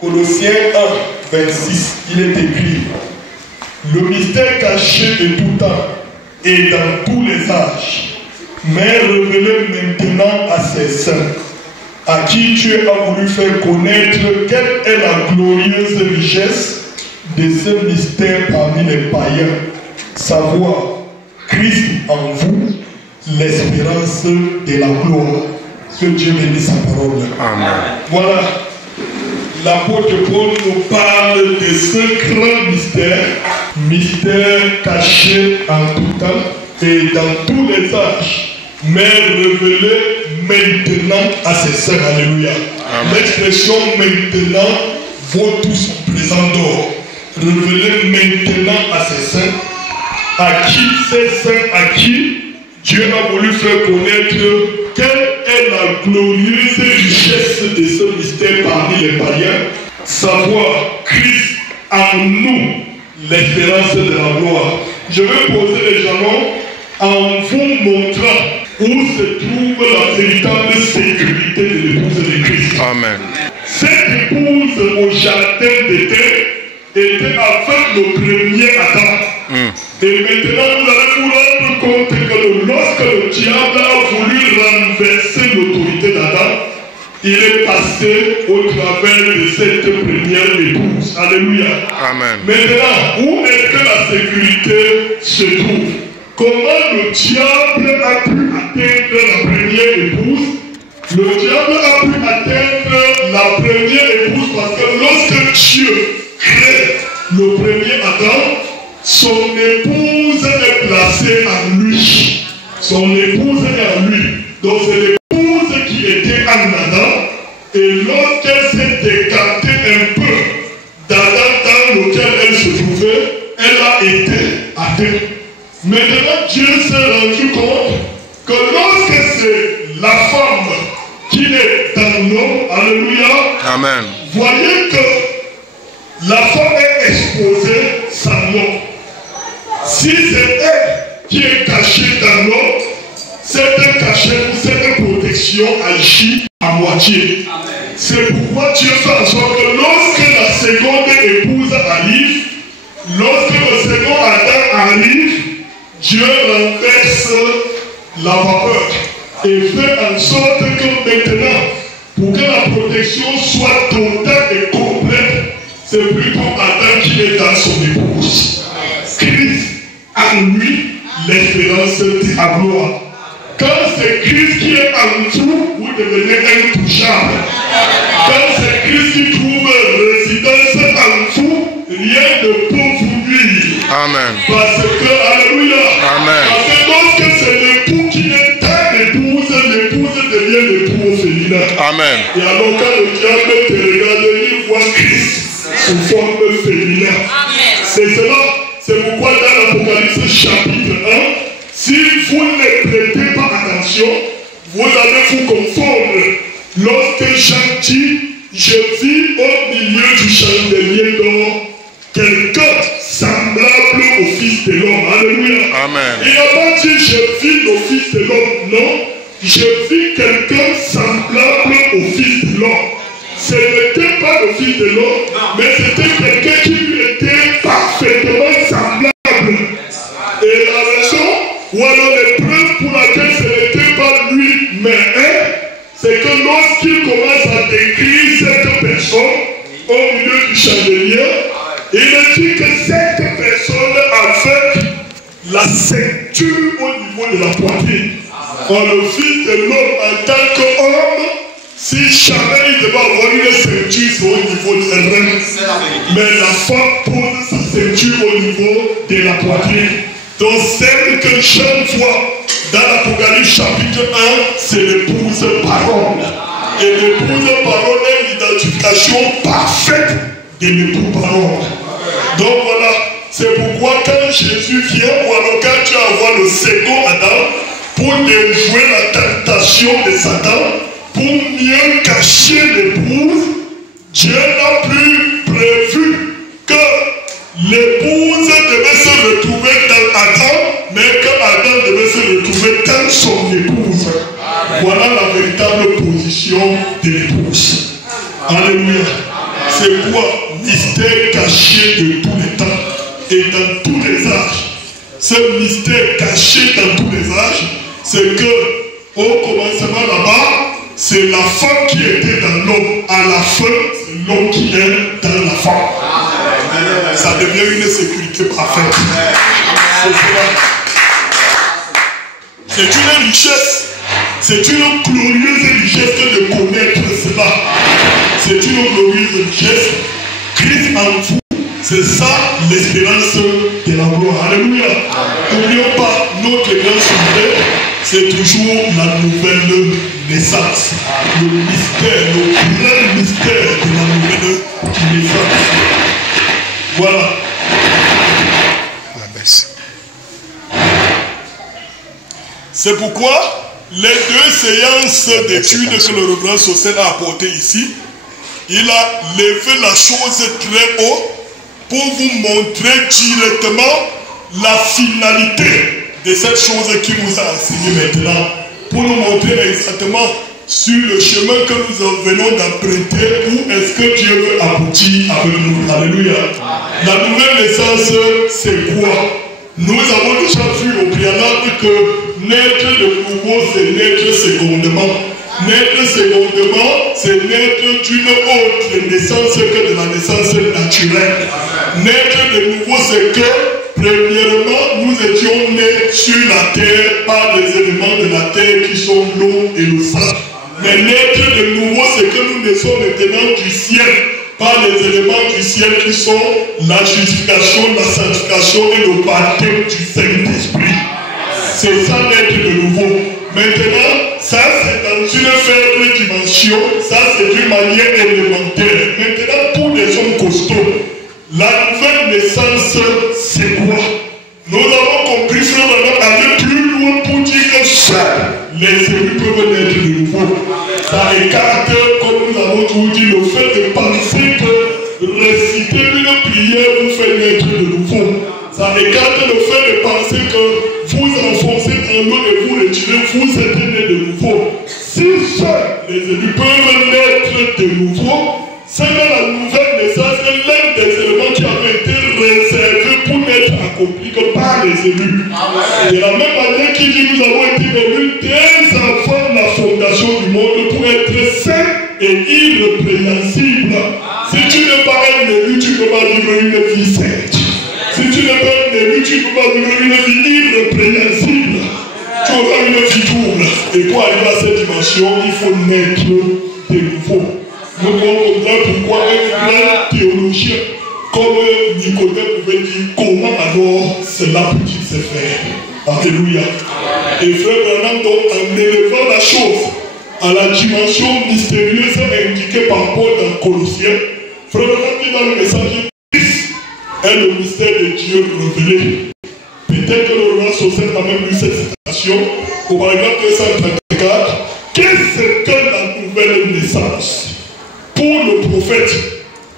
Colossiens 1, 26, il est écrit: le mystère caché de tout temps et dans tous les âges, mais révélé maintenant à ses saints, à qui Dieu a voulu faire connaître quelle est la glorieuse richesse de ce mystère parmi les païens, savoir Christ en vous, l'espérance de la gloire. Que Dieu bénisse sa parole. Amen. Voilà, l'apôtre Paul nous parle de ce grand mystère, mystère caché en tout temps et dans tous les âges, mais révélé maintenant à ses saints. Alléluia. L'expression maintenant vaut tout son présent d'or. Révélé maintenant à ses saints, à qui ces saints, à qui Dieu a voulu faire connaître quelle est la glorieuse richesse de ce mystère parmi les païens, savoir Christ en nous, l'espérance de la gloire. Je vais poser les jalons en vous montrant où se trouve la véritable sécurité de l'épouse de Christ. Amen. Cette épouse au jardin d'été était avec le premier Adam. Et maintenant, vous allez vous rendre compte que lorsque le diable a voulu renverser l'autorité d'Adam, il est passé au travers de cette première épouse. Alléluia. Amen. Maintenant, où est-ce que la sécurité se trouve? Comment le diable a pu atteindre la première épouse? Le diable a pu atteindre la première épouse parce que lorsque Dieu crée le premier Adam, son épouse est placée en lui. Son épouse est en lui. Donc c'est l'épouse qui était en Adam. Et lorsqu'elle s'est décantée un peu d'Adam dans lequel elle se trouvait, elle a été atteinte. Maintenant, Dieu s'est rendu compte que lorsque c'est la femme qui est dans l'homme, alléluia, amen, voyez que la femme est exposée sans l'homme. Si c'est elle qui est cachée dans l'homme, cette cachette ou cette protection agit à moitié. C'est pourquoi Dieu fait en sorte que lorsque la seconde épouse arrive, lorsque le second Adam arrive, Dieu renverse la vapeur et fait en sorte que maintenant, pour que la protection soit totale et complète, c'est plutôt Adam qui est dans son épouse. Christ en lui, l'espérance de la gloire. Quand c'est Christ qui est en vous, vous devenez intouchable. Quand c'est Christ qui trouve résidence en vous, rien ne peut vous nuire. Amen. Parce que, alléluia, amen, parce que lorsque c'est l'époux qui est ta épouse, l'épouse devient l'époux féminin. Amen. Et alors quand le diable te regarde, il voit Christ sous forme féminin. Amen. C'est cela. C'est pourquoi dans l'Apocalypse chapitre 1, si vous ne prêtez pas attention, vous allez vous confondre. Lorsque Jean dit, je vis au milieu du chandelier d'or quelqu'un semblable au Fils de l'homme. Alléluia. Amen. Il n'a pas dit, je vis le Fils de l'homme. Non, je vis quelqu'un semblable au Fils de l'homme. Ce n'était pas le Fils de l'homme, mais c'était quelqu'un qui lui était parfaitement semblable. Et la raison, ou alors l'épreuve pour laquelle ce n'était pas lui, mais elle, c'est que lorsqu'il commence à décrire cette personne au milieu du chandelier, il dit que cette personne avec la ceinture au niveau de la poitrine. Or, le Fils de l'homme en tant qu'homme, si jamais il devait avoir une ceinture, c'est au niveau de ses reins. Mais la femme pose sa ceinture au niveau de la poitrine. Donc celle que Jean voit dans l'Apocalypse chapitre 1, c'est l'épouse parole. Et l'épouse parole est l'identification parfaite de l'époux parole. Donc voilà, c'est pourquoi quand Jésus vient, ou alors quand tu envoies le second Adam, pour déjouer la tentation de Satan, pour mieux cacher l'épouse, Dieu n'a plus prévu que l'épouse devait se retrouver dans Adam, mais que Adam devait se retrouver dans son épouse. Voilà la véritable position de l'épouse. Alléluia. C'est quoi? Mystère caché de tous les temps et dans tous les âges. Ce mystère caché dans tous les âges, c'est que au commencement là-bas, c'est la femme qui était dans l'homme. À la fin, c'est l'homme qui est dans la femme. Ça devient une sécurité parfaite. C'est une richesse. C'est une glorieuse richesse que de connaître cela. C'est une glorieuse richesse. Christ en vous. C'est ça l'espérance de la gloire. Alléluia. N'oublions pas notre grand sujet. C'est toujours la nouvelle naissance. Le mystère, le grand mystère de la nouvelle naissance. Voilà. C'est pourquoi les 2 séances d'études que le reverend Sosen a apportées ici, il a levé la chose très haut pour vous montrer directement la finalité de cette chose qu'il nous a enseignée maintenant. Pour nous montrer exactement sur le chemin que nous venons d'emprunter, où est-ce que Dieu veut aboutir avec nous. Alléluia. La nouvelle naissance, c'est quoi? Nous avons déjà vu au préalable que naître de nouveau, c'est naître secondement. Naître secondement, c'est naître d'une autre naissance que de la naissance naturelle. Naître de nouveau, c'est que, premièrement, nous étions nés sur la terre par des éléments de la terre qui sont l'eau et le sang. Mais naître de nouveau, c'est que nous naissons maintenant du ciel par les éléments du ciel qui sont la justification, la sanctification et le baptême du Saint-Esprit. C'est ça naître de nouveau. Maintenant, ça c'est dans une faible dimension, ça c'est d'une manière élémentaire. Maintenant, pour les hommes costauds, la nouvelle naissance, c'est quoi? Nous avons compris ça maintenant, aller plus loin pour dire que seuls les élus peuvent naître de nouveau. Ça écarte, comme nous avons toujours dit, le fait de penser que réciter une prière vous fait naître de nouveau. Ça écarte le fait de penser que vous enfoncez dans l'eau et vous retirez, vous êtes né de nouveau. Si seuls les élus peuvent naître de nouveau, c'est que la nouvelle naissance est l'un des éléments qui avait été réservé pour n'être accompli que par les élus. De la même manière qu'il dit, nous avons été élus dès avant la fondation du monde pour être saints et irrépréhensibles. Si tu n'es pas un élu, tu ne peux pas vivre une vie sainte. Si tu n'es pas un élu, tu ne peux pas vivre une vie irrépréhensible. Tu auras une vie double. Et pour arriver à cette dimension, il faut naître de nouveau. Nous comprenons pourquoi un grand théologien comme Nicodème pouvait dire comment alors cela peut-il se faire. Alléluia. Et frère Branham, donc, en élevant la chose à la dimension mystérieuse indiquée par Paul dans Colossiens, frère Branham dit dans le message, Christ est le mystère de Dieu révélé. Peut-être que le roi Sosen a même lu cette citation au paragraphe 234. Qu'est-ce que la nouvelle naissance? Pour le prophète,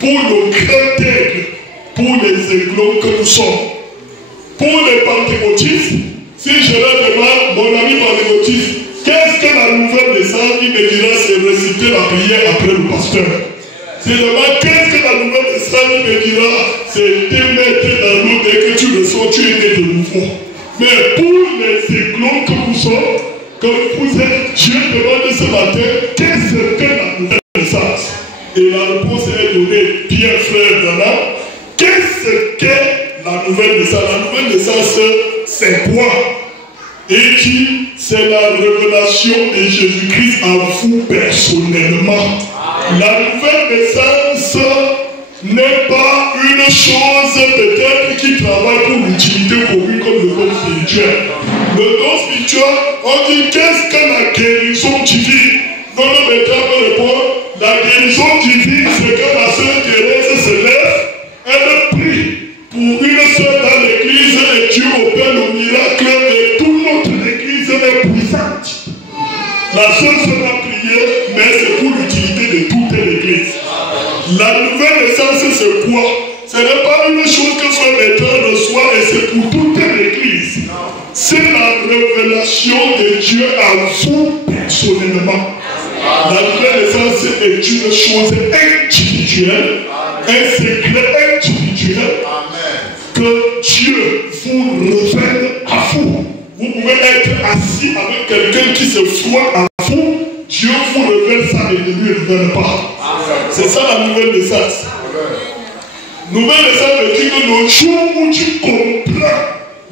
pour le grand aigle, pour les aiglons que nous sommes. Pour les pentecôtistes, si je leur demande, mon ami pentecôtiste, qu'est-ce que la nouvelle naissance? Il me dira, c'est réciter la prière après le pasteur. Si je demande, qu'est-ce que la nouvelle naissance? Il me dira, c'est te mettre dans l'eau dès que tu le sens, tu es né de nouveau. Mais pour les aiglons que nous sommes, que vous êtes, Dieu demande ce matin, qu'est-ce que la nouvelle naissance? Et la réponse est donnée, bien frère Branham. Qu'est-ce qu'est la nouvelle naissance? La nouvelle naissance, c'est quoi? Et qui? C'est la révélation de Jésus-Christ en vous personnellement. La nouvelle naissance n'est pas une chose peut-être qui travaille pour l'utilité commune comme le don spirituel. Le don spirituel, on dit qu'est-ce que la guérison divine? Non, mais on répond, la guérison divine, c'est que la sœur Thérèse se lève, elle prie pour une sœur dans l'église et Dieu opère le miracle et toute notre église est puissante. La sœur sera priée, mais c'est pour l'utilité de toute l'église. La nouvelle naissance, c'est quoi? Ce n'est pas une chose que frère Bertrand reçoit et c'est pour toute l'église. C'est la révélation de Dieu à vous personnellement. La nouvelle naissance est une chose individuelle, un secret individuel que Dieu vous révèle à vous. Vous pouvez être assis avec quelqu'un qui se frotte à vous. Dieu vous révèle ça et ne lui révèle pas. C'est ça la nouvelle naissance. Nouvelle naissance veut dire que le jour où tu comprends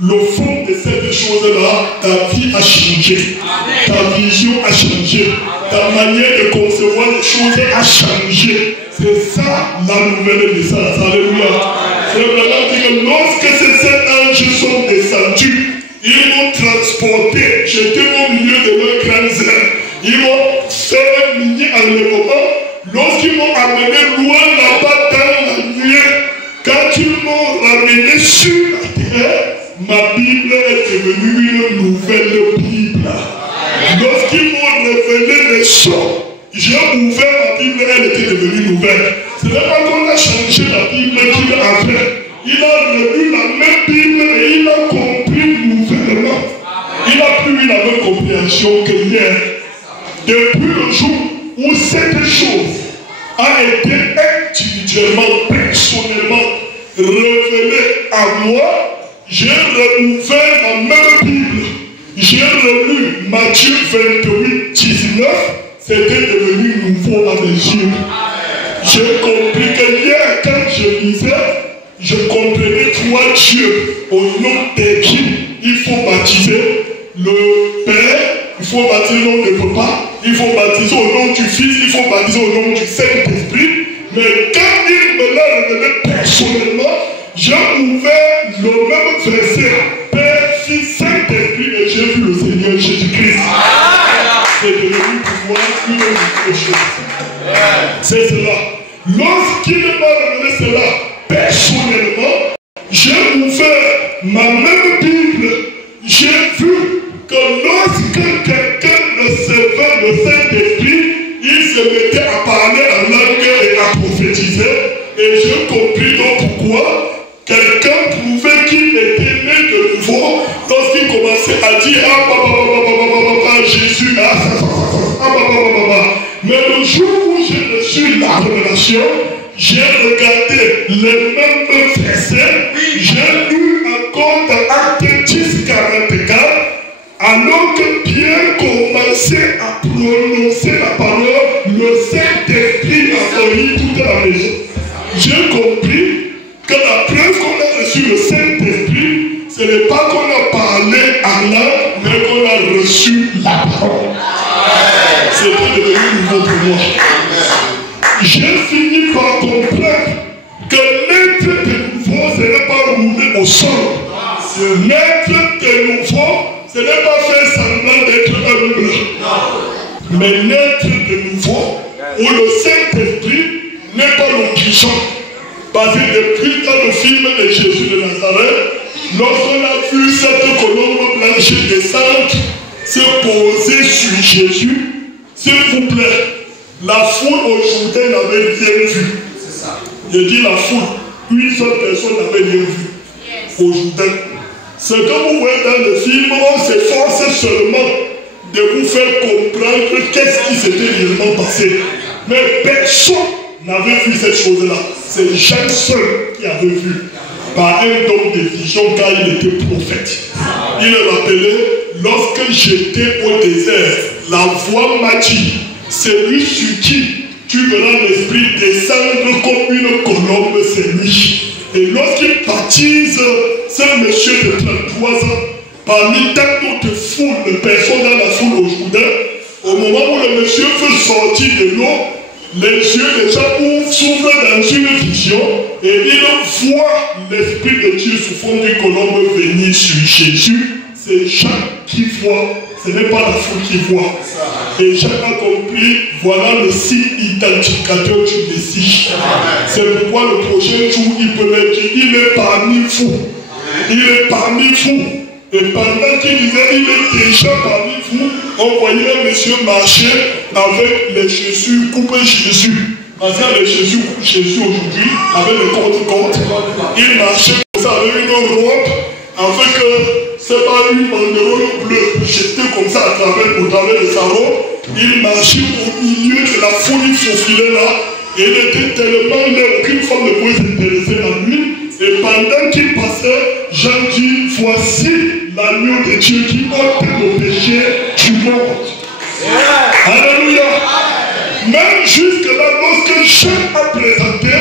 le fond de cette chose-là, ta vie a changé. Ta vision a changé. Ta manière de concevoir les choses a changé. C'est ça la nouvelle naissance. Alléluia. C'est vraiment dire que lorsque ces 7 anges sont descendus, ils m'ont transporté, j'étais au milieu de leurs grandes ailes. Ils m'ont fait un mini enlèvement. Lorsqu'ils m'ont amené loin là-bas dans la nuit, quand ils m'ont ramené sur la terre, ma Bible est devenue une nouvelle Bible. Lorsqu'ils m'ont révélé les choses, j'ai ouvert ma Bible, elle était devenue nouvelle. Ce n'est pas qu'on a changé la Bible qu'il avait. Il a relu la même Bible et il a compris nouvellement. Il n'a plus eu la même compréhension que hier. Depuis le jour où cette chose a été individuellement, personnellement révélée à moi, j'ai rouvert la même Bible. J'ai relu Matthieu 28, 19. C'était devenu nouveau à mes yeux. J'ai compris que hier, quand je lisais, je comprenais 3 dieux au nom de qui il faut baptiser le Père, il faut baptiser au nom de Papa, il faut baptiser au nom du Fils, il faut baptiser au nom du Saint-Esprit. Mais quand il me l'a révélé personnellement, j'ai ouvert le même verset, Père, Fils, Saint-Esprit, et j'ai vu le Seigneur Jésus-Christ. C'est devenu pour moi une autre chose. C'est cela. Lorsqu'il m'a révélé cela, personnellement, j'ai ouvert ma même Bible, j'ai vu que lorsque quelqu'un recevait le Saint-Esprit, il se mettait à parler en langue et à prophétiser. Et j'ai compris donc pourquoi quelqu'un prouvait qu'il était né de nouveau lorsqu'il commençait à dire Jésus, mais le jour où j'ai reçu la révélation, j'ai regardé les mêmes versets, j'ai lu encore dans Actes 10, 44, alors que Pierre commençait à prononcer la parole, le Saint-Esprit a envahi toute la maison. J'ai compris que la preuve qu'on a reçu le Saint-Esprit, ce n'est pas qu'on a parlé à l'âme, mais qu'on a reçu la parole. C'était devenu nouveau pour moi. J'ai fini par comprendre que l'être de nouveau, ce n'est pas rouler au sol. L'être de nouveau, ce n'est pas faire semblant d'être humble. Mais l'être de nouveau, où le Saint-Esprit n'est pas l'obligeant. Parce que depuis dans le film de Jésus de Nazareth, lorsqu'on a vu cette colombe blanche descendre, se poser sur Jésus, s'il vous plaît, la foule aujourd'hui n'avait rien vu. Je dis la foule, une seule personne n'avait rien vu aujourd'hui. Ce que vous voyez dans le film, on s'efforce seulement de vous faire comprendre qu'est-ce qui s'était réellement passé. Mais personne n'avait vu cette chose-là. C'est Jean seul qui avait vu par un don de vision car il était prophète. Il rappelait, lorsque j'étais au désert, la voix m'a dit, celui sur qui tu verras l'esprit descendre comme une colombe, c'est lui. Et lorsqu'il baptise ce monsieur de 33 ans, parmi tant d'autres foules de personnes dans la foule aujourd'hui, au moment où le monsieur veut sortir de l'eau, les yeux des gens s'ouvrent dans une vision et il voit l'Esprit de Dieu sous forme d'une colombe venir sur Jésus. C'est Jean qui voit, ce n'est pas la foule qui voit. Et Jean a compris, voilà le signe identificateur du Messie. C'est pourquoi le prochain jour, il peut leur dire, il est parmi vous. Il est parmi vous. Et pendant qu'il disait, il est déjà parmi vous, on voyait un monsieur marcher avec les chaussures coupées Jésus. Parce que les chaussures coupées Jésus aujourd'hui, avec le compte-compte, il marchait comme ça avec une robe, avec, c'est pas une banderole bleue, jetée comme ça au travers de sa robe. il marchait au milieu de la foule, il faufilait là, et il était tellement laid qu'aucune femme ne pouvait s'intéresser à lui. Et pendant qu'il passait, Jean dit, voici l'agneau de Dieu qui ôte le péché du monde. Alléluia. Même jusque-là, lorsque Jean a présenté,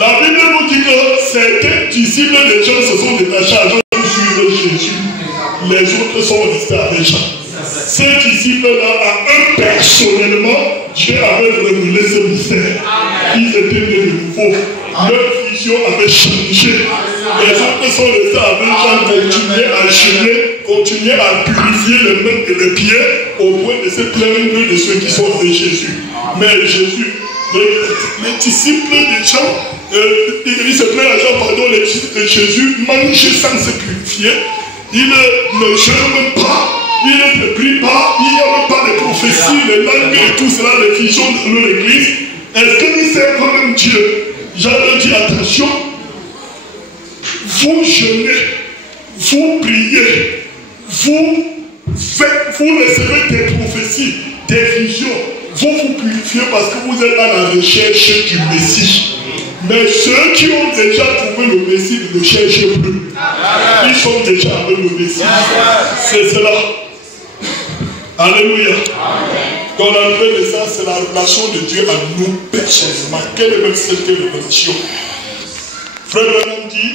la Bible nous dit que certains disciples de Jean se sont détachés à Jean pour suivre Jésus. Les autres sont restés avec Jean. Ces disciples-là, à eux personnellement, Dieu avait révélé ce mystère. Ils étaient nés de nouveau. Leur vision avait changé. Les autres sont restés avec Jean, continuaient à jeûner, continuaient à purifier les mains et les pieds au point de se plaindre de ceux qui sont avec Jésus. Mais Jésus, les disciples de Jean, il se plaint à Jean, pardon, les disciples de Jésus mangent sans se purifier. Ils ne jeûnent même pas. Ils ne prient pas, il n'y a même pas de prophéties, les langues et tout cela, les visions dans leur église. Est-ce qu'ils servent quand même Dieu? J'avais dit attention, vous jeûnez, vous priez, vous recevez des prophéties, des visions, vous vous purifiez parce que vous êtes à la recherche du Messie. Mais ceux qui ont déjà trouvé le Messie ne le cherchent plus. Ils sont déjà avec le Messie. C'est cela. Alléluia. Dans la nouvelle naissance, c'est la relation de Dieu à nous personnellement. Quelle est même cette révélation? Frère Branham dit,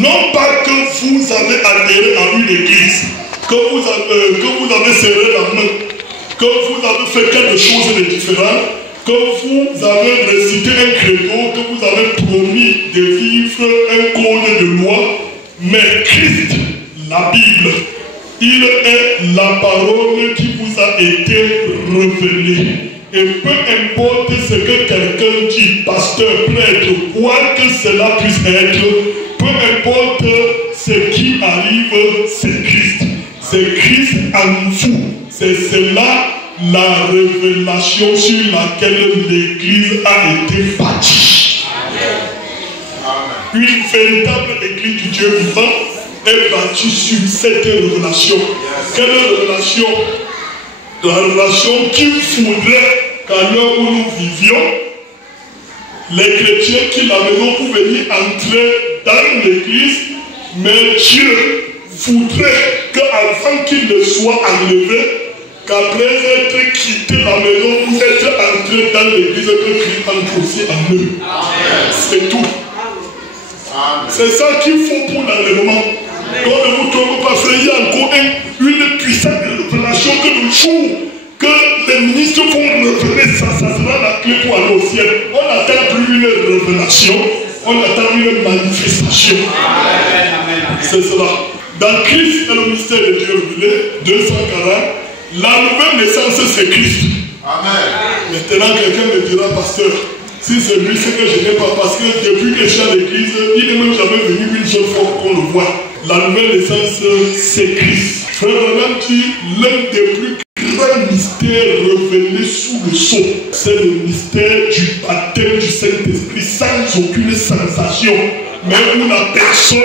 non pas que vous avez adhéré à une église, que vous avez serré la main, que vous avez fait quelque chose de différent, que vous avez récité un credo, que vous avez promis de vivre un code de loi, mais Christ, la Bible, il est la parole qui vous a été révélée. Et peu importe ce que quelqu'un dit, pasteur, prêtre, quoi que cela puisse être, peu importe ce qui arrive, c'est Christ. C'est Christ en vous. C'est cela la révélation sur laquelle l'Église a été bâtie. Une véritable Église du Dieu vivant est bâtie sur cette révélation. Quelle révélation? La révélation qu'il faudrait qu'à l'heure où nous vivions, les chrétiens qui la maison pour venir entrer dans l'Église, mais Dieu voudrait qu'avant qu'il ne soit enlevé, qu'après être quitté la maison ou être entré dans l'église, que Christ entre aussi en eux. C'est tout. C'est ça qu'il faut pour l'enlèvement. Quand ne vous trompez pas, frère, il y a encore une puissante révélation que le jour que les ministres vont révéler, ça sera la clé pour aller au ciel. On n'attend plus une révélation, on attend une manifestation. C'est cela. Dans Christ et le mystère de Dieu révélé, 240, la nouvelle naissance, c'est Christ. Amen. Maintenant, quelqu'un me dira, pasteur, si c'est lui, c'est que je n'ai pas, parce que depuis que je suis à l'église, il n'est même jamais venu une seule fois qu'on le voit. La nouvelle naissance, c'est Christ. Frère Branham dit, l'un des plus grands mystères révélés sous le sceau, c'est le mystère du baptême du Saint-Esprit sans aucune sensation, mais où la personne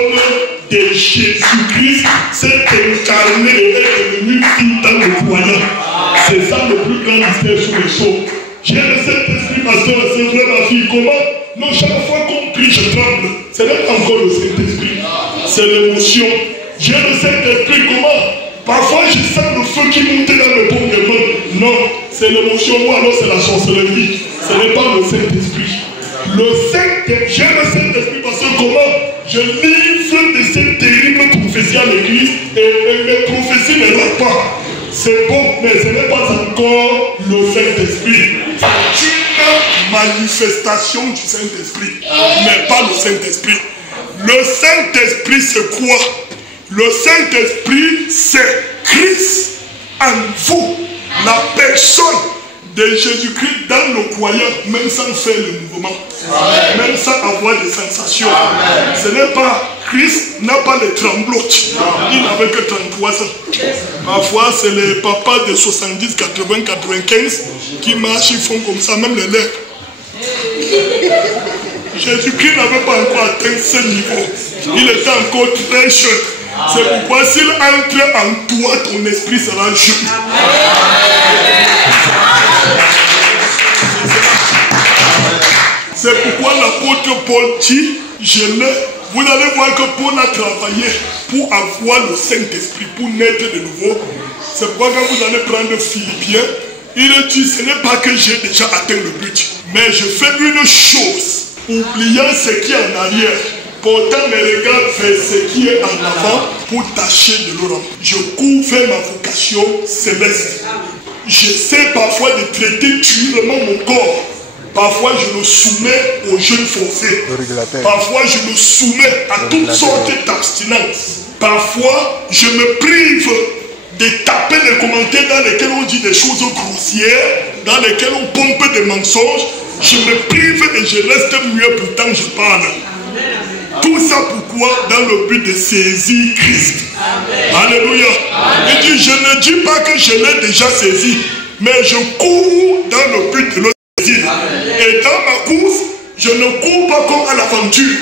de Jésus-Christ s'est incarné et est devenu fille dans le croyant. C'est ça le plus grand mystère sous le sceau. J'ai le Saint-Esprit, pasteur, c'est vrai ma fille. Comment? Non, chaque fois qu'on prie, je tremble. Ce n'est pas encore le Saint-Esprit. C'est l'émotion. J'ai le Saint-Esprit, comment? Parfois je sens le feu qui monte dans le paume des mains. Non, c'est l'émotion ou alors c'est la sorcellerie. Ce n'est pas le Saint-Esprit. J'ai le Saint-Esprit parce que comment? Je livre de cette terrible prophétie à l'église et mes prophéties ne l'ont pas. C'est bon, mais ce n'est pas encore le Saint-Esprit. C'est une manifestation du Saint-Esprit, mais pas le Saint-Esprit. Le Saint-Esprit, c'est quoi? Le Saint-Esprit, c'est Christ en vous, la personne de Jésus-Christ dans le croyant, même sans faire le mouvement, même sans avoir des sensations. Amen. Ce n'est pas, Christ n'a pas les tremblotes, il n'avait que 33 ans. Parfois, c'est les papas de 70, 80, 95 qui marchent, ils font comme ça, même les lèvres. Jésus-Christ n'avait pas encore atteint ce niveau, il était encore très jeune. C'est pourquoi s'il entre en toi, ton esprit sera jeune. C'est pourquoi l'apôtre Paul dit, vous allez voir que Paul a travaillé pour avoir le Saint-Esprit, pour naître de nouveau. C'est pourquoi quand vous allez prendre Philippiens, il dit, ce n'est pas que j'ai déjà atteint le but, mais je fais une chose, oubliant ce qui est en arrière, portant mes regards vers ce qui est en avant pour tâcher de le remplir. Je cours vers ma vocation céleste. J'essaie parfois de traiter durement mon corps. Parfois je le soumets aux jeûnes forcés. Parfois je le soumets à toutes sortes d'abstinences. Parfois je me prive de taper les commentaires dans lesquels on dit des choses grossières, dans lesquels on pompe des mensonges. Je me prive et je reste mieux, pourtant je parle. Tout ça pourquoi? Dans le but de saisir Christ. Alléluia. Il dit, je ne dis pas que je l'ai déjà saisi, mais je cours dans le but de le saisir. Et dans ma course, je ne cours pas comme à l'aventure.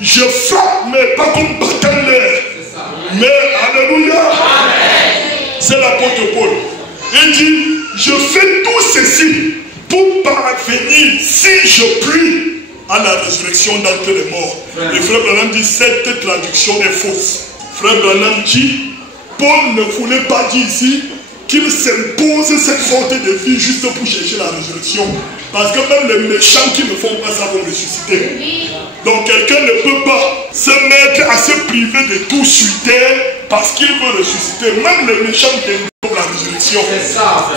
Je frappe, mais pas comme battant l'air. Mais, alléluia. C'est l'apôtre Paul. Il dit, je fais tout ceci pour parvenir, si je puis, à la résurrection d'entre les morts. Et Frère Branham dit, cette traduction est fausse. Frère Branham dit, Paul ne voulait pas dire ici qu'il s'impose cette sorte de vie juste pour chercher la résurrection. Parce que même les méchants qui ne font pas ça vont ressusciter. Donc quelqu'un ne peut pas se mettre à se priver de tout sur terre parce qu'il veut ressusciter. Même les méchants viennent pour la résurrection.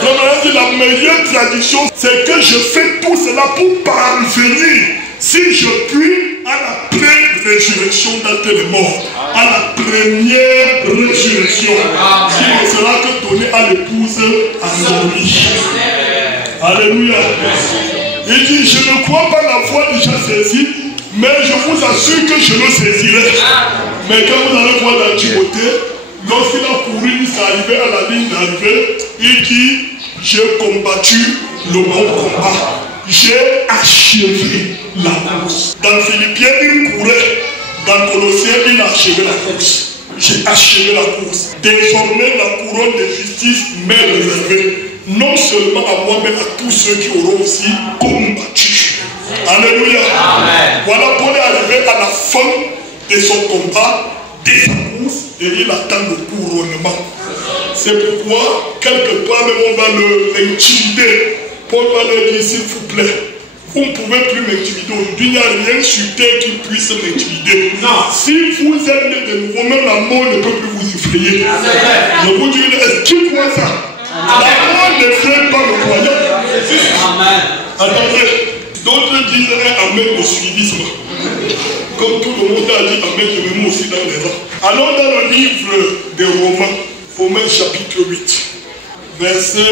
Donc la meilleure tradition, c'est que je fais tout cela pour parvenir, si je puis, à la pré-résurrection d'entre les morts. À la première résurrection. Qui ne sera que donnée à l'épouse endormie. Alléluia. Il dit, je ne crois pas l'avoir déjà saisi, mais je vous assure que je le saisirai. Mais quand vous allez voir dans Timothée, lorsqu'il a couru, il s'est arrivé à la ligne d'arrivée, il dit, j'ai combattu le bon combat. J'ai achevé la course. Dans Philippiens, il courait. Dans Colossiens, il a achevé la course. J'ai achevé la course. Désormais, la couronne de justice m'est réservée. Non seulement à moi, mais à tous ceux qui auront aussi combattu. Alléluia. Amen. Voilà, Paul est arrivé à la fin de son combat, de sa course, et il attend le couronnement. C'est pourquoi, quelque part, même on va l'intimider. Paul va leur dire, s'il vous plaît, vous ne pouvez plus m'intimider. Aujourd'hui, il n'y a rien sur terre qui puisse m'intimider. Si vous êtes né de nouveau, même la mort ne peut plus vous effrayer. Je vous dis, explique-moi ça. La mort ne fait pas le croyant. Attendez, d'autres disent amen de suivisme. Comme tout le monde a dit amen, je me mets aussi dans les rangs. Allons dans le livre des Romains chapitre 8, verset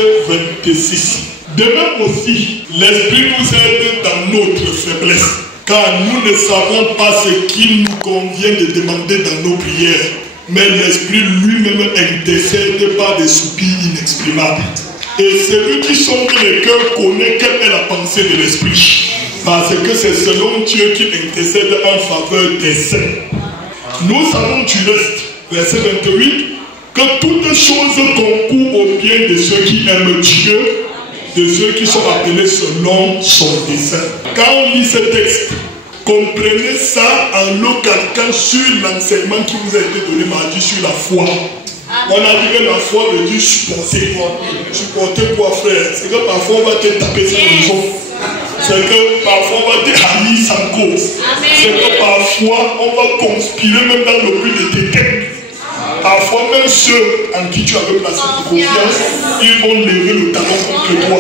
26. De même aussi, l'Esprit nous aide dans notre faiblesse, car nous ne savons pas ce qu'il nous convient de demander dans nos prières, mais l'Esprit lui-même intercède par des soupirs inexprimables. Et celui qui sonde les cœurs connaît quelle est la pensée de l'Esprit, parce que c'est selon Dieu qu'il intercède en faveur des saints. Nous savons du reste, verset 28, que toutes choses concourent au bien de ceux qui aiment Dieu, de ceux qui sont appelés selon son dessein. Quand on lit ce texte, comprenez ça en le calquant sur l'enseignement qui vous a été donné mardi sur la foi. On a dit que la foi veut dire supporter. Supporter quoi, frère? C'est que parfois on va te taper sur le dos. C'est que parfois on va te haïr sans cause. C'est que parfois on va conspirer même dans le but de t'éteindre. Parfois même ceux en qui tu avais placé de confiance, ils vont lever le talon contre toi.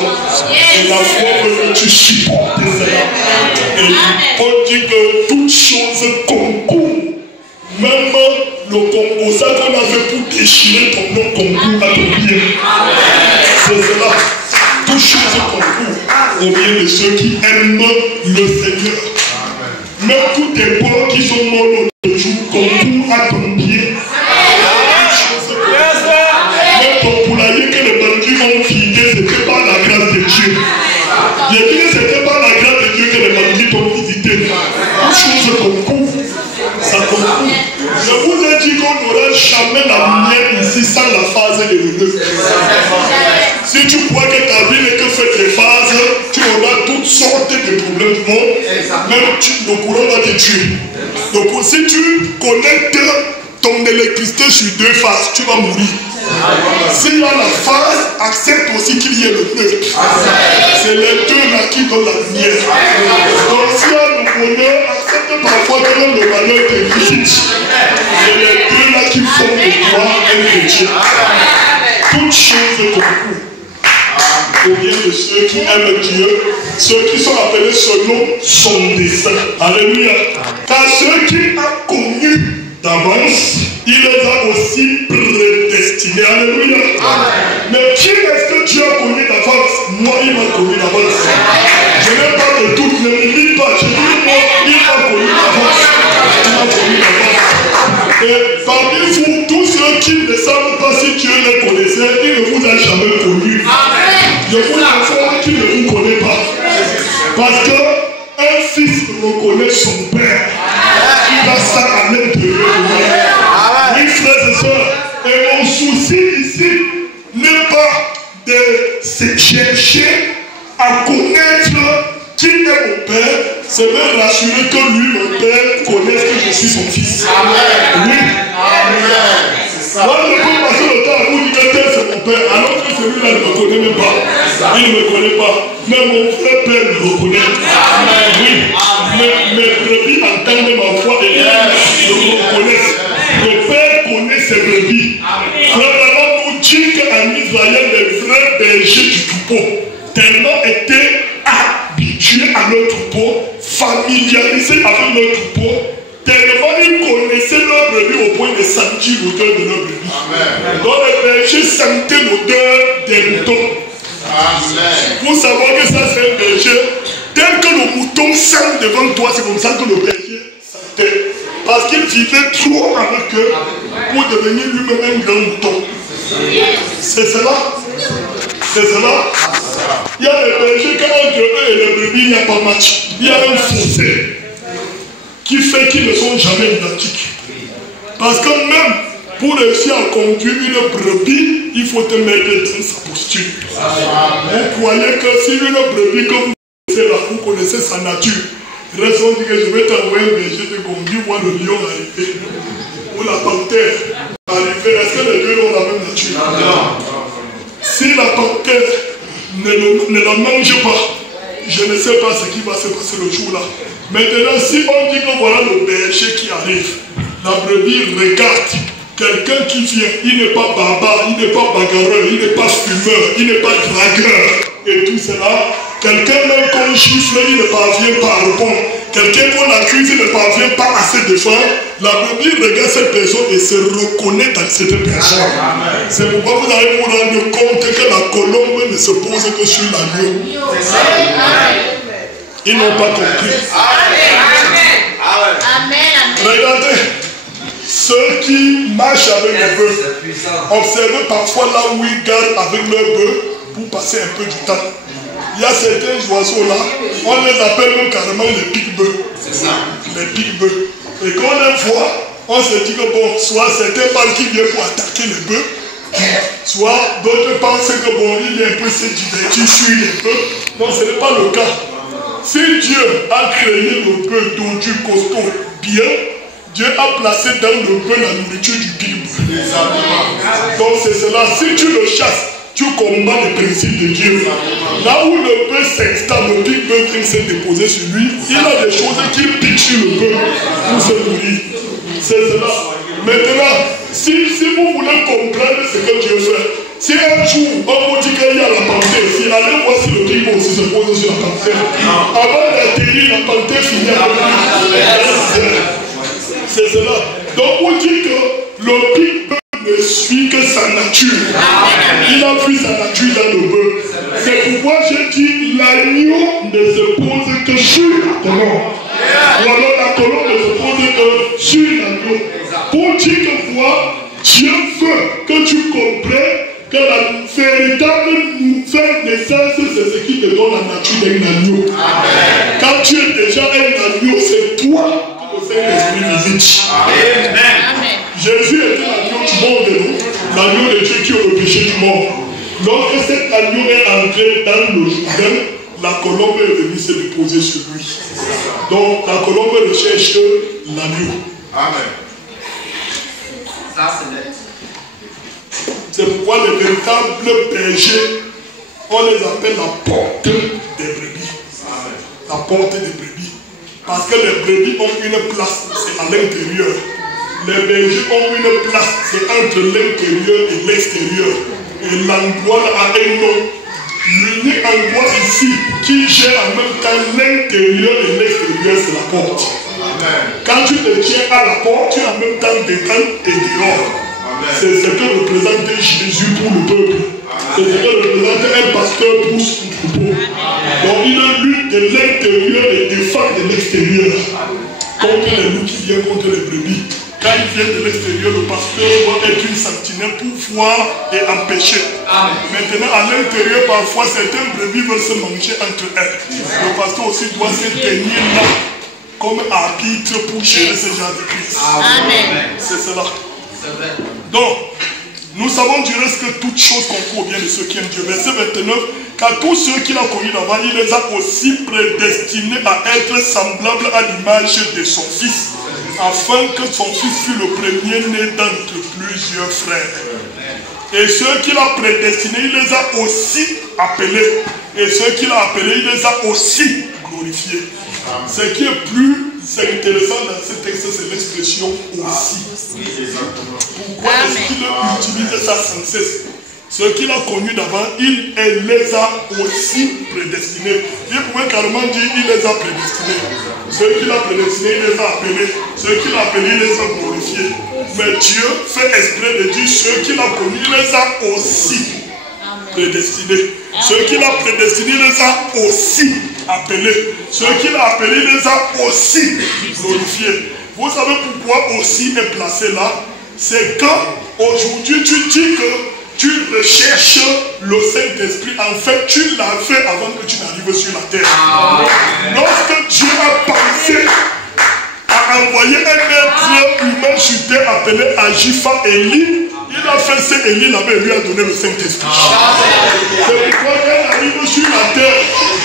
Et la foi veut que tu supportes cela. Et Paul dit que toutes choses concourent. Même le Congo, ça qu'on a fait pour déchirer ton nom concourt à ton bien. C'est cela. Toutes choses concourent au bien de ceux qui aiment le Seigneur. Même tous tes pauvres qui sont morts l'autre jour concourent à ton bien. Même ton poulailler que les bandits ont vidé, c'était pas la grâce de Dieu. J'ai dit que c'était pas la grâce de Dieu que les bandits t'ont visité. Toutes choses concourent. Ça concourt. Je vous ai dit qu'on n'aura jamais la lumière ici sans la phase de l'heureux. Si tu crois que ta vie n'est que faite de phases, tu aura toutes sortes de problèmes du monde, même le courant va te tuer. Donc si tu connectes ton électricité sur deux phases, tu vas mourir. S'il y a la phase, accepte aussi qu'il y ait le neutre. C'est les deux là qui donnent la lumière. Donc s'il y a le bonheur, accepte parfois que même le malheur te visite. C'est les deux là qui font de toi un chrétien. Toutes choses concourent au bien de ceux qui aiment Dieu, ceux qui sont appelés selon son dessein. Alléluia. Car ceux qui ont connu d'avance, il les a aussi prédestinés. Alléluia. Mais qui est-ce que Dieu a connu d'avance? Moi, il m'a connu d'avance. Je n'ai pas de doute, ne me dis pas. Je dis moi, il m'a connu d'avance. Il m'a connu d'avance. Et parmi vous, tous ceux qui ne savent pas si Dieu les connaissait, il ne vous a jamais connu. Je vous informe qu'il ne vous connaît pas. Parce qu'un fils reconnaît son père. Il a ça à l'intérieur de lui. Oui, frères et sœurs. Et mon souci ici n'est pas de se chercher à connaître qui est mon père. C'est même rassurer que lui, mon père, connaisse que je suis son fils. Amen. Oui. Amen. Moi, je peux passer le temps à vous dire que c'est mon père, alors que celui-là ne me connaît même pas. Il ne me connaît pas. Mais mon frère père me reconnaît. Oui. Mes brebis entendent ma voix et ils me reconnaissent. Le père connaît ses brebis. Frère, alors nous dit qu'en Israël, les vrais bergers du troupeau, tellement étaient habitués à leur troupeau, familiarisés avec leur troupeau, tellement ils connaissaient leur brebis au point de sentir l'odeur de leur brebis. Donc les bergers sentaient l'odeur des moutons. Vous savez que ça c'est un berger. Tel que le mouton sent devant toi, c'est comme ça que le berger sentait. Parce qu'il vivait trop avec eux pour devenir lui-même un grand mouton. C'est cela. C'est cela. Il y a les bergers qu'entre eux et les brebis, il n'y a pas match. Il y a un fossé qui fait qu'ils ne sont jamais identiques. Parce que même pour réussir à conduire une brebis, il faut te mettre dans sa posture. Vous croyez que si une brebis que vous connaissez là, vous connaissez sa nature, reste on dit que je vais t'envoyer un berger te conduire voir le lion arriver ou la panthère arriver. Est-ce que les deux ont la même nature? Si la panthère ne la mange pas, je ne sais pas ce qui va se passer le jour là. Maintenant, si on dit que voilà le berger qui arrive, la brebis regarde quelqu'un qui vient, il n'est pas barbare, il n'est pas bagarreur, il n'est pas fumeur, il n'est pas dragueur et tout cela. Quelqu'un même qu'on gifle, il ne parvient pas à répondre. Quelqu'un qu'on accuse, il ne parvient pas à se défendre. La Bible regarde cette personne et se reconnaît dans cette personne. C'est pourquoi vous allez vous rendre compte que la colombe ne se pose que sur l'agneau. Ils n'ont pas compris. Regardez, ceux qui marchent avec les bœufs, observez parfois là où ils gardent avec leurs bœufs pour passer un peu du temps. Il y a certains oiseaux là, on les appelle même carrément les pique-bœufs. C'est ça. Les pique-bœufs. Et quand on les voit, on se dit que bon, soit c'est un mâle qui vient pour attaquer les bœufs, soit d'autres pensent que bon, il vient un peu se divertir sur les bœufs. Non, ce n'est pas le cas. Si Dieu a créé le bœuf dodu, costaud, bien, Dieu a placé dans le bœuf la nourriture du pique-bœuf. Donc c'est cela. Si tu le chasses, tu combats les principes de Dieu. Là où le bœuf s'installe, le pique-bœuf vient se déposer sur lui, il a des choses qui piquent sur le bœuf pour se nourrir. C'est cela. Maintenant, si vous voulez comprendre ce que Dieu fait, si un jour on vous dit qu'il y a la panthère ici, allez voir si le pique-bœuf aussi se pose sur la panthère. Avant d'atterrir, la panthère finit avec lui. C'est cela. Donc on dit que le pique-bœuf ne suit que sa nature. Il a pris sa nature dans le bœuf. C'est pourquoi je dis l'agneau ne se pose que sur la colombe. Ou alors la colombe ne se pose que sur l'agneau. Pour dire que quoi, Dieu veut que tu comprennes que la véritable nouvelle naissance, c'est ce qui te donne la nature d'un agneau. Quand tu es déjà un agneau, c'est toi qui possèdes l'esprit visite. Amen. Jésus était l'agneau du monde, l'agneau de Dieu qui a le péché du monde. Lorsque cet agneau est entré dans le Jourdain, la colombe est venue se déposer sur lui. Donc la colombe recherche l'agneau. Amen. C'est pourquoi les véritables bergers, on les appelle la porte des brebis. Amen. La porte des brebis. Parce que les brebis ont une place, c'est à l'intérieur. Les bergers ont une place, c'est entre l'intérieur et l'extérieur. Et l'endroit a un nom. L'unique endroit ici qui gère en même temps l'intérieur et l'extérieur, c'est la porte. Amen. Quand tu te tiens à la porte, tu es en même temps dedans et dehors. C'est ce que représentait Jésus pour le peuple. C'est ce que représentait un pasteur pour son troupeau. Donc il lutte de l'intérieur et défend de l'extérieur. Contre les loups qui viennent contre les brebis. Quand ils viennent de l'extérieur, le pasteur doit être une sentinelle pour voir et empêcher. Amen. Maintenant, à l'intérieur, parfois, certaines brebis veulent se manger entre elles. Le pasteur aussi doit se tenir là, comme arbitre pour gérer ce genre de crise. Amen. C'est cela. Donc, nous savons du reste que toutes choses concourent bien de ceux qui aiment Dieu. Verset 29, car tous ceux qu'il a connus d'avant, il les a aussi prédestinés à être semblables à l'image de son Fils, afin que son Fils fût le premier-né d'entre plusieurs frères. Et ceux qu'il a prédestinés, il les a aussi appelés. Et ceux qu'il a appelés, il les a aussi glorifiés. Ce qui est plus intéressant dans ce texte, c'est l'expression aussi. Pourquoi est-ce qu'il utilise ça sans cesse? Ceux qu'il a connus d'avant, il les a aussi prédestinés. Il pouvait carrément dire il les a prédestinés. Ceux qu'il a prédestinés, il les a appelés. Ceux qu'il a appelés, il les a glorifiés. Mais Dieu fait exprès de dire ceux qu'il a connus, il les a aussi prédestinés. Ceux qu'il a prédestinés, il les a aussi appelés. Ceux qu'il a appelés, il les a aussi glorifiés. Vous savez pourquoi aussi est placé là? C'est quand aujourd'hui tu dis que tu recherches le Saint-Esprit. En fait, tu l'as fait avant que tu n'arrives sur la terre. Lorsque Dieu a pensé à envoyer un être humain sur terre appelé Agifa Élie, il a fait ce Élie là-bas et lui a donné le Saint-Esprit. C'est pourquoi quand il arrive sur la terre,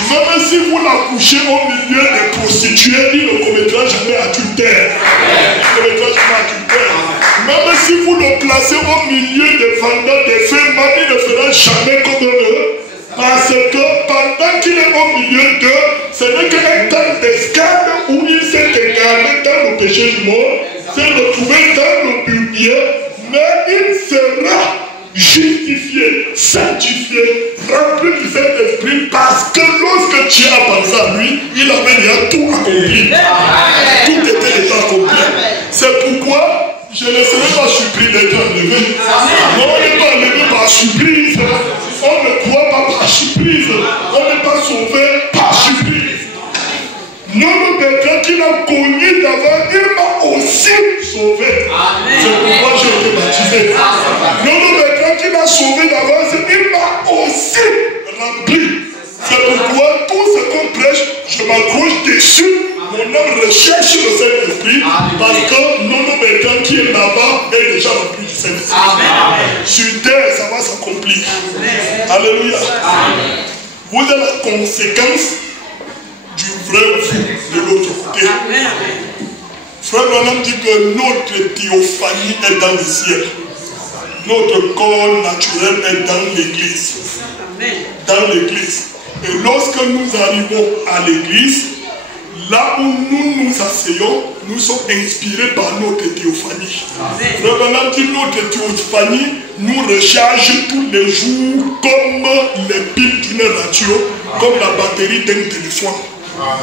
même si vous l'accouchez au milieu des prostituées, il ne commettra jamais adultère. Il ne commettra jamais adultère. Même si vous le placez au milieu des vendeurs des femmes, il ne fera jamais comme eux. Parce que pendant qu'il est au milieu d'eux, ce n'est qu'un temps d'escale où il s'est égaré dans le péché du monde, s'est retrouvé dans le bubier, mais il sera justifié, sanctifié, rempli du Saint-Esprit, parce que lorsque Dieu a pensé à lui, il avait déjà tout accompli. Tout était déjà accompli. C'est pourquoi je ne serai pas surpris d'être enlevé. On n'est pas enlevé par surprise. On ne croit pas par surprise. On n'est pas sauvé par surprise. Non, quelqu'un qui l'a connu d'avant, il m'a aussi sauvé. C'est pourquoi j'ai été baptisé. Non, quelqu'un qui l'a sauvé d'avance, il m'a aussi rempli. C'est pourquoi tout ce qu'on prêche, je m'accroche dessus. Mon âme recherche le Saint-Esprit parce que non, quelqu'un qui est là-bas est déjà rempli du Saint-Esprit. Sur terre, ça va s'accomplir. Alléluia. Vous êtes la conséquence du vrai vous de l'autre côté. Frère Branham dit que notre théophanie est dans le ciel. Notre corps naturel est dans l'église. Dans l'église. Et lorsque nous arrivons à l'église, là où nous nous asseyons, nous sommes inspirés par notre théophanie. Frère Branham dit notre théophanie nous recharge tous les jours comme les piles d'une radio, comme la batterie d'un téléphone.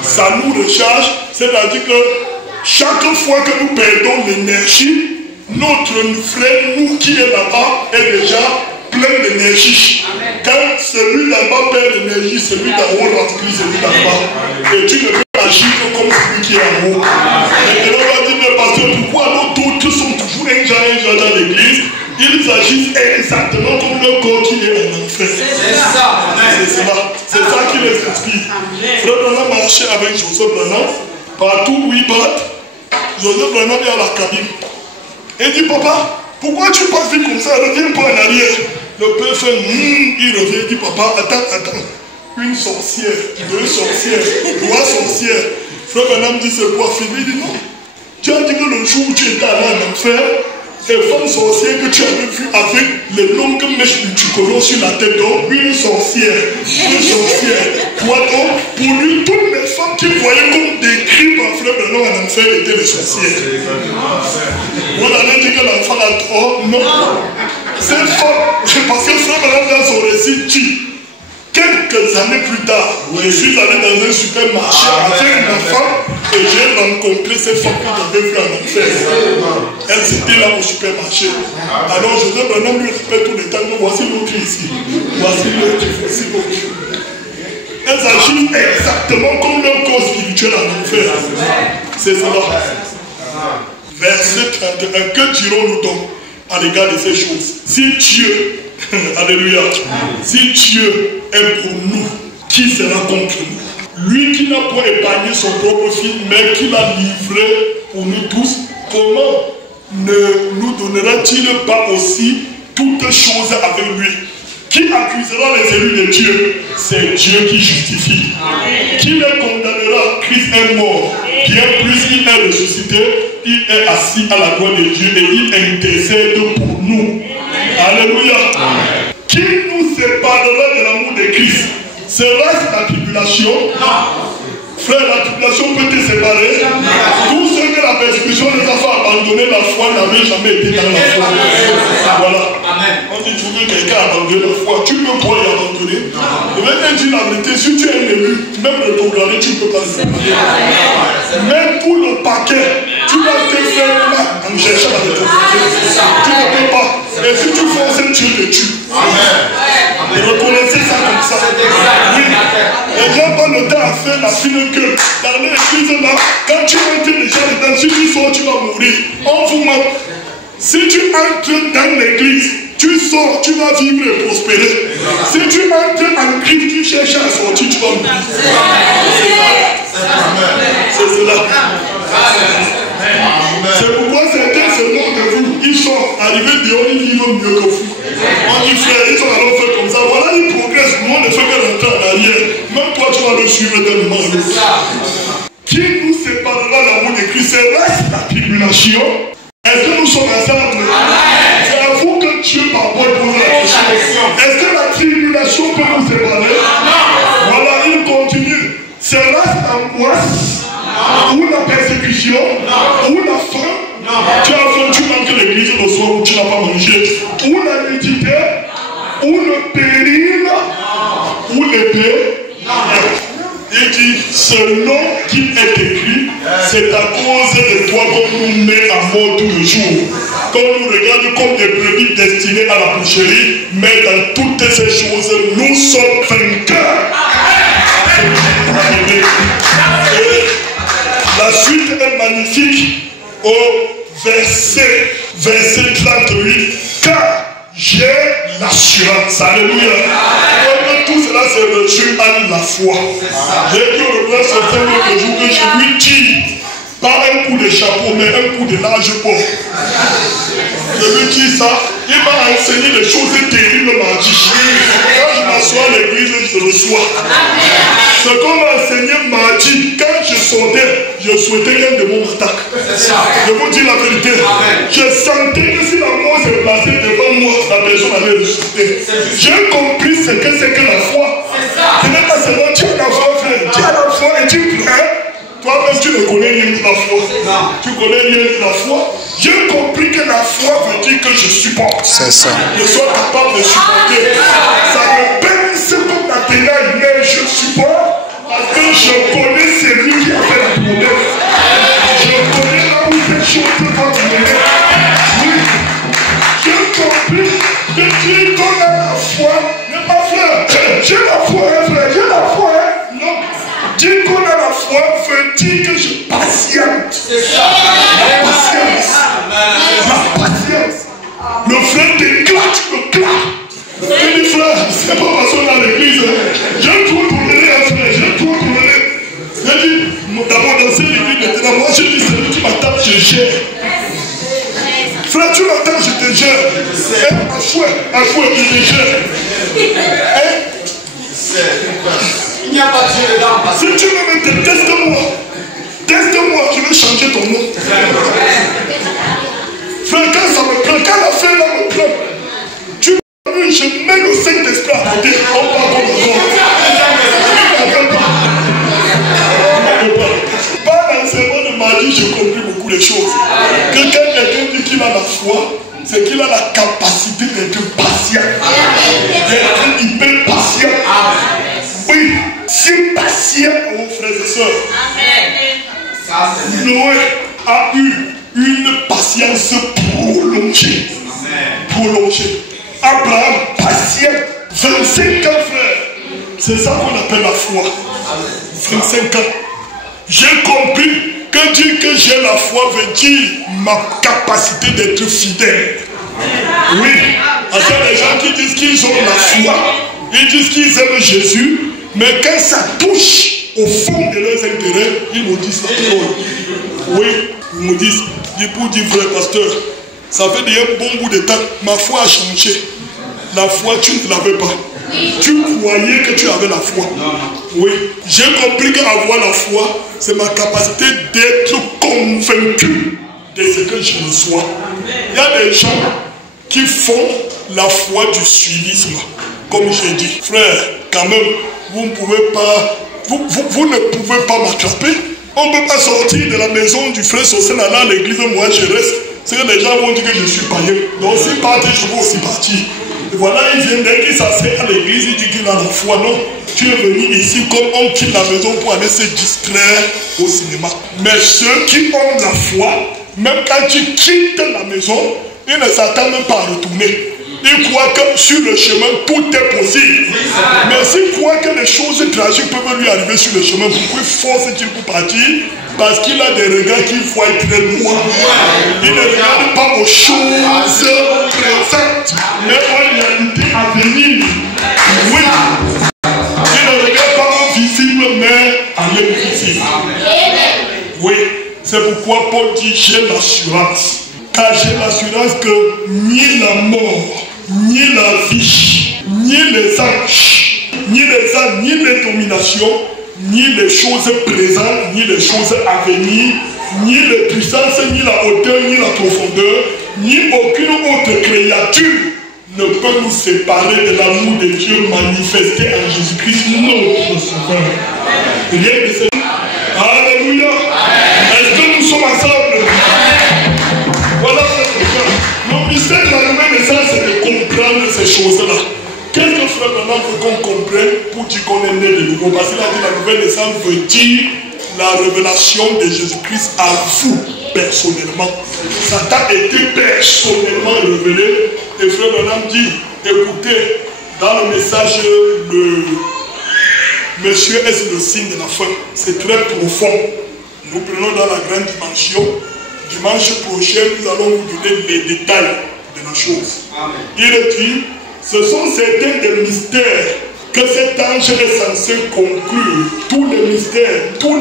Ça nous recharge, c'est-à-dire que chaque fois que nous perdons l'énergie, notre frère, nous qui est là-bas, est déjà plein d'énergie. Quand celui d'en-bas perd l'énergie, celui d'en haut remplit celui d'en-bas. Et tu ne peux agir que comme celui qui est en haut. Et on va dire, mais pasteur, pourquoi alors d'autres sont toujours un genre dans l'église? Ils agissent exactement comme le corps qui est en enfer. C'est ça. C'est cela. C'est ça qui les inspire. Frère Branham marchait avec Joseph Branham. Partout où il bat, Joseph Branham est à la cabine. Et dit, papa, pourquoi tu passes vite comme ça? Reviens pas en arrière. Le père fait, il revient, il dit, papa, attends. une sorcière, deux sorcières, trois sorcières. Frère Branham dit c'est quoi? Philippe dit non. Tu as dit que le jour où tu étais allé en enfer, les femmes sorcières que tu avais vues avec les longues mèches du tucolo sur la tête, donc une sorcière, une sorcière. Toi donc, pour lui, toutes les femmes qu'il voyait comme décrites par Frère Branham en enfer étaient les sorcières. On allait dire que l'enfant a trop, non. Cette femme, parce que Frère Branham dans son récit dit, quelques années plus tard, je suis allé dans un supermarché avec une femme et j'ai rencontré cette femme que j'avais vue en enfer. Elle était là au supermarché. Alors je vais maintenant lui répéter tout le temps, voici l'autre ici, voici l'autre, voici l'autre. Elles agissent exactement comme leur corps spirituel en enfer. C'est cela. Verset 31. Que dirons-nous donc à l'égard de ces choses? Si Dieu, alléluia, si Dieu est pour nous, qui sera contre nous? Lui qui n'a pas épargné son propre fils, mais qui l'a livré pour nous tous, comment ne nous donnera-t-il pas aussi toutes choses avec lui? Qui accusera les élus de Dieu? C'est Dieu qui justifie. Amen. Qui les condamnera? Christ est mort. Bien plus, il est ressuscité. Il est assis à la droite de Dieu et il intercède pour nous. Amen. Alléluia. Amen. Qui nous séparera de l'amour de Christ? Sera-ce la tribulation? Non. Frère, la tribulation peut te séparer. Tous ceux que la persécution les a fait abandonner la foi n'avaient jamais été dans la foi. Voilà. On dit toujours que quelqu'un a abandonné la foi. Tu peux pas y abandonner. Je vais te dire la vérité. Si tu es un élu, même rétrogradé, tu ne peux pas le faire. Même pour le paquet, tu vas te faire là en cherchant la rétrogradée. Tu ne peux pas. Et si tu forces, Dieu te tue. Et reconnaissez ça comme ça. Oui. Et j'ai pas le temps à faire la fine queue. Dans l'église là, quand tu entres déjà dedans, si tu sors, tu vas mourir. On vous ment. Si tu entres dans l'église, tu sors, tu vas vivre et prospérer. Si tu entres en Christ, tu cherches à sortir, tu vas mourir. C'est cela. C'est pourquoi certains se moquent de vous. Ils sont arrivés dehors, ils vivent mieux que vous. On dit frère, ils ont alors fait comme ça. Voilà, ils progressent. Nous, on ne fait que rentrer en arrière. Même toi, tu vas le suivre d'un moment à l'autre. Qui nous séparera l'amour de Christ? Reste la tribulation. Est-ce que nous sommes ensemble? C'est à vous que Dieu parle pour la question. Est-ce que la tribulation peut nous séparer? Voilà, il continue. C'est l'angoisse, ou la persécution, ou la faim. Tu as faim, tu manques l'église le soir où tu n'as pas mangé. Ou la nudité, ou le péril, ou l'épée. Il dit, selon qu'il est écrit, c'est à cause de toi qu'on nous met à mort tout le jour. Qu'on nous regarde comme des brebis destinées à la boucherie, mais dans toutes ces choses, nous sommes vainqueurs. Et la suite est magnifique au verset 38. Car j'ai l'assurance. Alléluia. Tout cela c'est reçu à la foi. J'ai dit au prince ce jour que je lui dis, pas un coup de chapeau, mais un coup de large port. Je lui dis ça, il m'a enseigné des choses terribles mardi. Quand je m'assois à l'église, je reçois. Ce qu'on m'a enseigné mardi, quand je sortais, je souhaitais qu'un démon m'attaque. Je vous dis la vérité. Je sentais que si la mort s'est placée devant moi, la personne allait ressusciter. J'ai compris ce que c'est que la foi. Ce n'est pas seulement tu as la foi, frère. Tu as la foi et tu pleures. Toi-même, tu ne connais rien de la foi. Tu connais rien de la foi. J'ai compris que la foi veut dire que je supporte. C'est ça. Je sois capable de supporter. Ça me pince comme la ténèbre, mais je supporte parce que je connais celui qui a fait la promesse. Je connais là où ces choses vont mener. Oui. J'ai compris que dire qu'on a la foi n'est pas frère. J'ai la foi, frère. J'ai la foi. Non. Dire qu'on a la foi veut dire que je patiente. C'est ça. La patience. La patience. Le frère t'éclate, tu me claques. Tu dis frère, c'est pas parce qu'on est à l'église. J'ai tout tourné, frère. J'ai tout tourné. J'ai dit, d'abord dans cette église maintenant, moi je dis celui qui m'attaque, je gère. Frère, tu m'attaques, je te gère. À fouet, je te gère. Il n'y a pas Dieu dedans. Si tu veux me teste-moi. Teste-moi, je vais changer ton nom. Frère, quand ça me prend, quand l'affaire là me prend, tu m'as vu, je mets le Saint-Esprit à côté. On parle comme Par l'enseignement de Marie, j'ai compris beaucoup de choses. Que quand quelqu'un dit qu'il a la foi, c'est qu'il a la capacité d'être patient. D'être hyper patient. Oui, si patient, mon frère et soeur. Noé a eu une patience prolongée. Abraham, patient, 25 ans, frère. C'est ça qu'on appelle la foi. 25 ans. J'ai compris que dire que j'ai la foi veut dire ma capacité d'être fidèle. Oui, parce que les gens qui disent qu'ils ont la foi, ils disent qu'ils aiment Jésus, mais quand ça touche au fond de leurs intérêts, ils me disent la parole. Oui, ils me disent, pour dire vrai pasteur, ça fait déjà un bon bout de temps, ma foi a changé. La foi, tu ne l'avais pas. Tu croyais que tu avais la foi. Oui, j'ai compris qu'avoir la foi, c'est ma capacité d'être convaincu de ce que je reçois. Il y a des gens qui font la foi du suivisme. Comme j'ai dit, frère, quand même, vous ne pouvez pas, vous ne pouvez pas m'attraper. On ne peut pas sortir de la maison du frère Sosen aller à l'église, moi je reste. C'est que les gens vont dire que je suis païen. Donc s'il part, je vais aussi partir. Et voilà, il vient dès qu'il s'assied à l'église, il dit qu'il a la foi. Non, tu es venu ici comme on quitte la maison pour aller se distraire au cinéma. Mais ceux qui ont la foi, même quand tu quittes la maison, ils ne s'attendent même pas à retourner. Ils croient que sur le chemin, tout est possible. Mais s'ils croient que les choses tragiques peuvent lui arriver sur le chemin, pourquoi force-t-il pour partir? Parce qu'il a des regards qui voient très loin. Il ne regarde pas aux choses présentes, mais aux réalités à venir. Oui. Il ne regarde pas aux visibles, mais à l'invisible. Oui. C'est pourquoi Paul dit j'ai l'assurance. Car j'ai l'assurance que ni la mort, ni la vie, ni les anges, ni les dominations, ni les choses présentes, ni les choses à venir, ni les puissances, ni la hauteur, ni la profondeur, ni aucune autre créature ne peut nous séparer de l'amour de Dieu manifesté en Jésus-Christ, notre Sauveur. Rien de ça. Alléluia. Est-ce que nous sommes ensemble? Voilà, le mystère de la nouvelle naissance, c'est de comprendre ces choses-là. Qu'est-ce que frère Branham veut qu'on comprenne pour dire qu'on est né de nouveau? Parce qu'il a dit la nouvelle naissance veut dire la révélation de Jésus-Christ à vous personnellement. Ça t'a été personnellement révélé. Et frère Branham dit, écoutez, dans le message, Monsieur, est-ce le signe de la fin? C'est très profond. Nous prenons dans la grande dimension. Dimanche prochain, nous allons vous donner les détails de la chose. Amen. Il dit, ce sont certains des mystères que cet ange est censé conclure. Tous les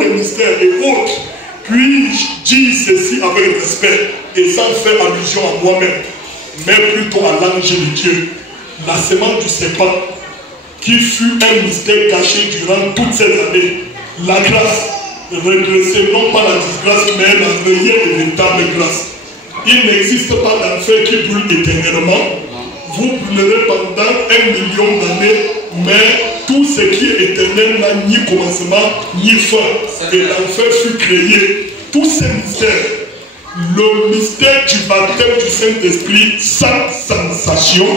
mystères et autres. Puis-je dire ceci avec respect et sans faire allusion à moi-même, mais plutôt à l'ange de Dieu, la semence du serpent, qui fut un mystère caché durant toutes ces années. La grâce redressée, non pas la disgrâce, mais la réelle et véritable grâce. Il n'existe pas d'enfer qui brûle éternellement. Vous brûlerez pendant 1 million d'années, mais tout ce qui est éternel n'a ni commencement ni fin. Et l'enfer fut créé. Tous ces mystères, le mystère du baptême du Saint-Esprit sans sensation,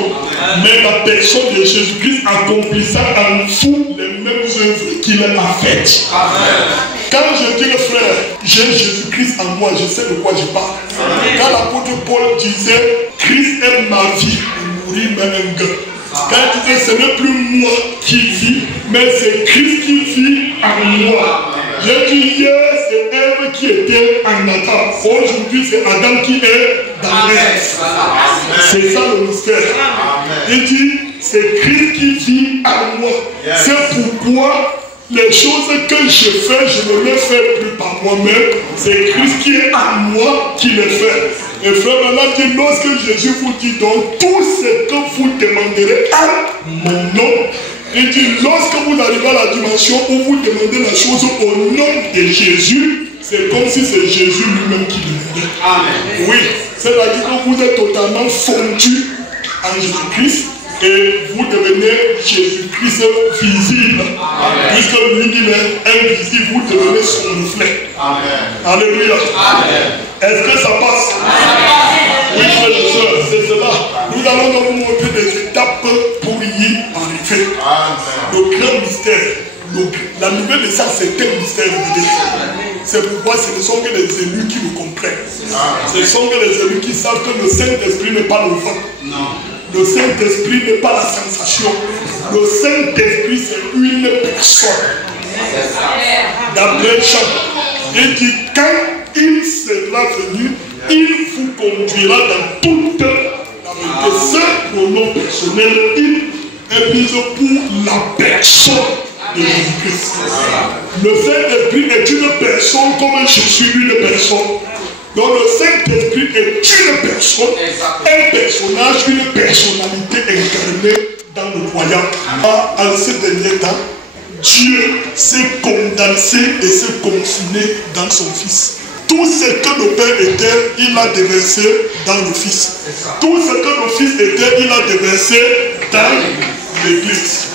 mais la personne de Jésus-Christ accomplissant en vous les mêmes œuvres qu'il a faites. Quand je dis le frère, j'ai Jésus-Christ en moi, je sais de quoi je parle. Quand l'apôtre Paul disait, Christ est ma vie, il mourit même un gars. Quand il disait, ce n'est plus moi qui vis, mais c'est Christ qui vit en moi. J'ai dit hier, c'est Ève qui était en Adam. Aujourd'hui, c'est Adam qui est dans l'Ève. C'est ça le mystère. Il dit, c'est Christ qui vit en moi. C'est pourquoi les choses que je fais, je ne les fais plus par moi-même. C'est Christ qui est en moi qui les fait. Et frère Branham dit, lorsque Jésus vous dit donc, tout ce que vous demanderez à mon nom, Il dit, lorsque vous arrivez à la dimension où vous demandez la chose au nom de Jésus, c'est comme si c'est Jésus lui-même qui demandait. Amen. Oui, c'est-à-dire que vous êtes totalement fondu en Jésus-Christ et vous devenez Jésus-Christ visible. Amen. Puisque lui, il est invisible, vous devenez son reflet. Amen. Alléluia. Amen. Est-ce que ça passe? Amen. Oui, frères et sœurs, c'est cela. Nous allons donc vous montrer des étapes pour y arriver. Amen. Le grand mystère, la nouvelle de ça, c'est un mystère révélé. C'est pourquoi ce ne sont que les élus qui le comprennent. Ce sont que les élus qui savent que le Saint-Esprit n'est pas le vent. Non. Le Saint-Esprit n'est pas la sensation. Le Saint-Esprit, c'est une personne. D'après Jean, il dit, quand il sera venu, il vous conduira dans toute la vérité. Ce pronom personnel, il est mis pour la personne de Jésus-Christ. Le Saint-Esprit est une personne comme je suis une personne. Donc le Saint-Esprit est une personne, un personnage, une personnalité incarnée dans le royaume. En ces derniers temps, Dieu s'est condensé et s'est confiné dans son Fils. Tout ce que le Père était, il a déversé dans le Fils. Tout ce que le Fils était, il a déversé dans l'Église.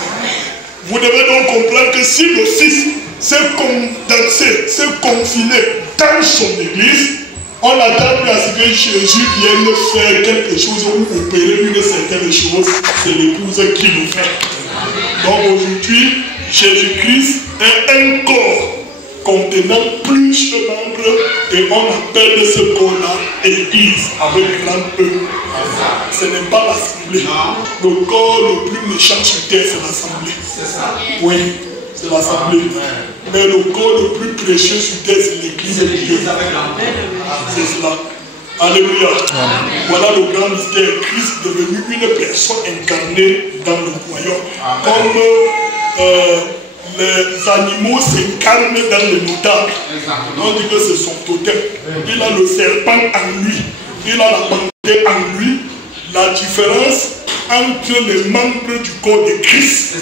Vous devez donc comprendre que si le Fils s'est condensé, s'est confiné dans son Église, on n'attend plus à ce que Jésus vienne faire quelque chose ou opérer une certaine chose. C'est l'épouse qui le fait. Donc aujourd'hui, Jésus-Christ est un corps contenant plusieurs membres et on appelle ce corps-là Église avec grand E. Ce n'est pas l'assemblée. Le corps le plus méchant sur terre, c'est l'assemblée. Oui, c'est l'assemblée. Mais le corps le plus précieux sur terre, c'est l'Église de Dieu. C'est cela. Alléluia. Voilà le grand mystère. Christ est devenu une personne incarnée dans le royaume. Comme les animaux s'incarnent dans les notables. On dit que c'est son totem. Il a le serpent en lui. Il a la panthère en lui. La différence entre les membres du corps de Christ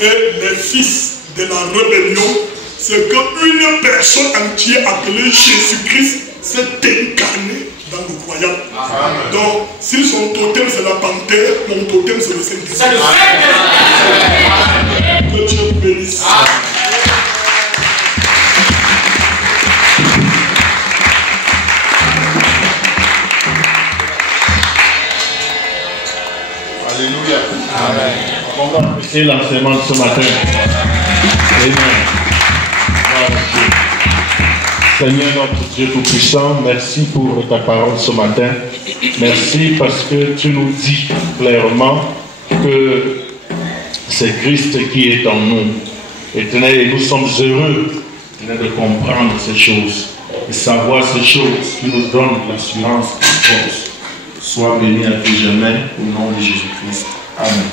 et les fils de la rébellion, c'est qu'une personne entière appelée Jésus-Christ s'est incarnée dans le royaume. Donc, si son totem c'est la panthère, mon totem c'est le Saint-Esprit. Que Dieu vous bénisse. Alléluia. Amen. On va apprécier l'enseignement de ce matin. Amen. Seigneur notre Dieu Tout-Puissant, merci pour ta parole ce matin. Merci parce que tu nous dis clairement que c'est Christ qui est en nous. Et nous sommes heureux de comprendre ces choses, de savoir ces choses qui nous donnent l'assurance et la force. Sois béni à tout jamais au nom de Jésus-Christ. Amen.